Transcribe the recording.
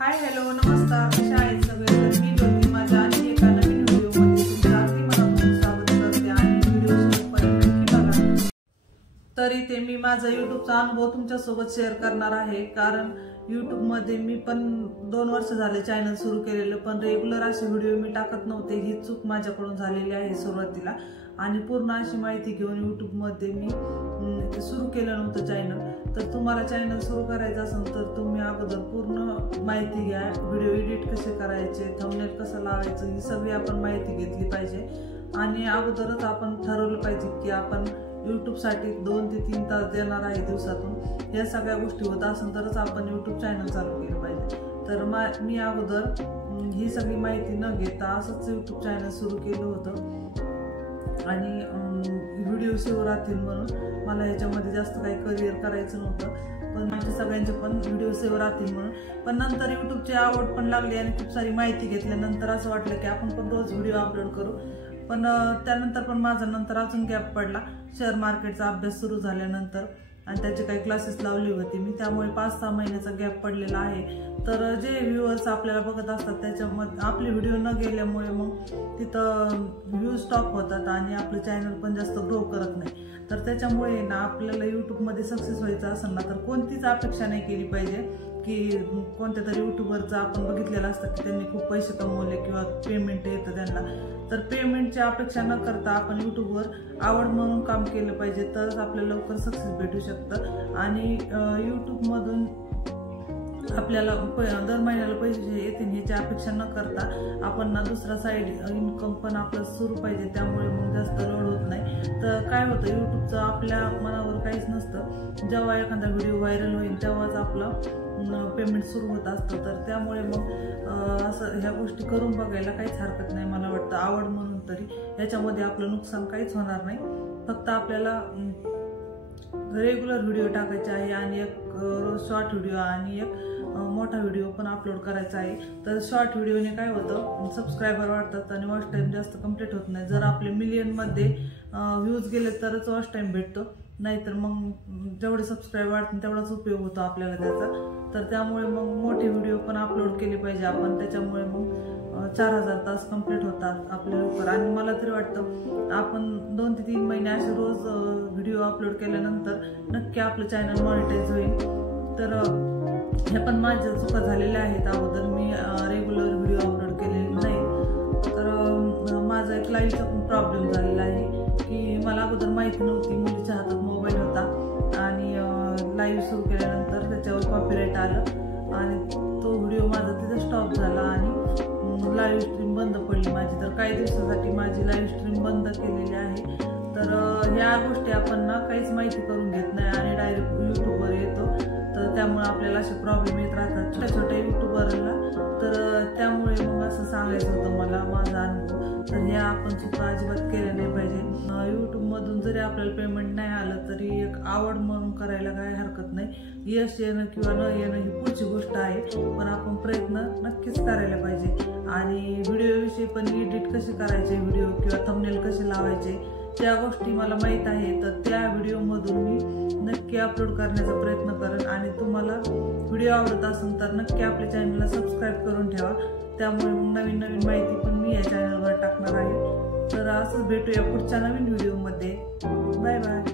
Hi hello नमस्कार, कशा आहेत सगळे? मी ज्योती माझ्या आणि एका नवीन व्हिडिओमध्ये तुमचं अगदी मनापासून स्वागत करते आणि व्हिडिओ शेवटपर्यंत नक्की बघा. तर इथे मी माझा युट्यूबचा अनुभव तुमच्यासोबत शेअर करणार आहे, कारण युट्यूबमध्ये मी पण 2 वर्ष झाले चॅनल सुरू केलेलं, पण रेग्युलर असे व्हिडिओ मी टाकत नव्हते. ही चूक माझ्याकडून झालेली आहे सुरुवातीला. आणि पूर्ण अशी माहिती घेऊन युट्यूबमध्ये मी सुरू केलं नव्हतं चॅनल. तर तुम्हाला चॅनल सुरू करायचं असेल तर तुम्ही अगोदर पूर्ण माहिती घ्या. व्हिडिओ एडिट कसे करायचे, थंबनेल कसं लावायचं, ही सगळी आपण माहिती घेतली पाहिजे. आणि अगोदरच आपण ठरवलं पाहिजे की आपण यूट्यूबसाठी 2 ते 3 तास देणार आहे दिवसातून. या सगळ्या गोष्टी होत असेल तरच आपण यूट्यूब चॅनल चालू केलं पाहिजे. तर मी अगोदर ही सगळी माहिती न घेता असंच यूट्यूब चॅनल सुरू केलं होतं. आणि व्हिडिओ सेव्ह राहतील म्हणून मला ह्याच्यामध्ये जास्त काही करिअर करायचं नव्हतं, पण माझ्या सगळ्यांचे पण व्हिडिओ सेव्ह राहतील म्हणून. पण नंतर यूट्यूबची आवड पण लागली आणि खूप सारी माहिती घेतल्यानंतर असं वाटलं की आपण पण रोज व्हिडिओ अपलोड करू. पण त्यानंतर पण माझा नंतर अजून गॅप पडला शेअर मार्केटचा अभ्यास सुरू झाल्यानंतर, आणि त्याचे काही क्लासेस लावली होती मी, त्यामुळे 5-6 महिन्याचा गॅप पडलेला आहे. तर जे व्ह्यूअर्स आपल्याला बघत असतात त्याच्यामध्ये आपले व्हिडिओ न गेल्यामुळे मग तिथं व्ह्यूज स्टॉप होतात आणि आपलं चॅनल पण जास्त ग्रो करत नाही. तर त्याच्यामुळे ना आपल्याला यूट्यूबमध्ये सक्सेस व्हायचं असेल ना तर कोणतीच अपेक्षा नाही केली पाहिजे की कोणत्या तरी यूट्यूबरचं आपण बघितलेलं असतं की त्यांनी खूप पैसे कमवले किंवा पेमेंट येतं त्यांना. तर पेमेंटची अपेक्षा न करता आपण यूट्यूबवर आवड म्हणून काम केलं पाहिजे, तरच आपल्याला लवकर सक्सेस भेटू शकतं. आणि यूट्यूबमधून आपल्याला दर महिन्याला पैसे येतील ह्याची अपेक्षा न करता आपण ना दुसरा साईड इन्कम पण आपलं सुरू पाहिजे, त्यामुळे मग जास्त लोड होत नाही. तर काय होतं, यूट्यूबचं आपल्या मनावर काहीच नसतं. जेव्हा एखादा व्हिडिओ व्हायरल होईल तेव्हाच आपलं पेमेंट सुरू होत असतं. तर त्यामुळे मग असं ह्या गोष्टी करून बघायला काहीच हरकत नाही मला वाटतं, आवड म्हणून तरी. ह्याच्यामध्ये आपलं नुकसान काहीच होणार नाही. फक्त आपल्याला रेग्युलर व्हिडिओ टाकायचे आहे आणि एक शॉर्ट व्हिडिओ आणि एक मोठा व्हिडिओ पण अपलोड करायचा आहे. तर शॉर्ट व्हिडिओने काय होतं, सबस्क्रायबर वाढतात आणि वॉच टाईम जास्त कंप्लीट होत नाही. जर आपले मिलियनमध्ये व्ह्यूज गेले तरच वॉच टाईम भेटतो, नाहीतर मग जेवढे सबस्क्राईब वाढतील तेवढाच उपयोग होतो आपल्याला त्याचा. तर त्यामुळे मग मोठे व्हिडिओ पण अपलोड केले पाहिजे आपण, त्याच्यामुळे मग 4000 तास कंप्लीट होतात आपले लवकर. आणि मला तरी वाटतं आपण 2 ते 3 महिने असे रोज व्हिडिओ अपलोड केल्यानंतर नक्की आपलं चॅनल मॉनिटाईज होईल. तर हे पण माझ्या चुका झालेल्या आहेत. अगोदर मी रेग्युलर व्हिडिओ अपलोड केलेले नाही. तर माझा एक लाईव्हचा पण प्रॉब्लेम झालेला आहे की मला अगोदर माहिती नव्हती. मुलीच्या हातात मोबाईल होता आणि लाईव्ह सुरू केल्यानंतर त्याच्यावर कॉपीराईट आलं आणि तो व्हिडिओ माझा तिथे स्टॉप झाला आणि लाईव्ह स्ट्रीम बंद पडली माझी. तर काही दिवसासाठी माझी लाईव्ह स्ट्रीम बंद केलेली आहे. तर ह्या गोष्टी आपण ना काहीच माहिती करून घेत नाही आणि डायरेक्ट यूट्यूबवर येतो. तर त्यामुळे आपल्याला असे प्रॉब्लेम येत राहतात छोट्या छोट्या यूट्यूबरला. तर त्यामुळे मग असं सांगायचं होतं मला माझा अनुभव. तर ह्या आपण चुका अजिबात केल्या नाही पाहिजे. यूट्यूबमधून जरी आपल्याला पेमेंट नाही आलं तरी एक आवड म्हणून करायला काही हरकत नाही. यश येणं किंवा न येणं ही पुढची गोष्ट आहे, पण आपण प्रयत्न नक्कीच करायला पाहिजे. आणि व्हिडिओविषयी पण एडिट कसे करायचे व्हिडिओ किंवा थंबनेल कसे लावायचे त्या गोष्टी मला माहीत आहे. तर त्या व्हिडिओमधून मी नक्की अपलोड करण्याचा प्रयत्न करेन. आणि तुम्हाला व्हिडिओ आवडत असेल तर नक्की आपल्या चॅनलला सबस्क्राईब करून ठेवा, त्यामुळे नवीन नवीन माहिती पण मी या चॅनलवर टाकणार आहे. तर असंच भेटूया पुढच्या नवीन व्हिडिओमध्ये. Bye bye.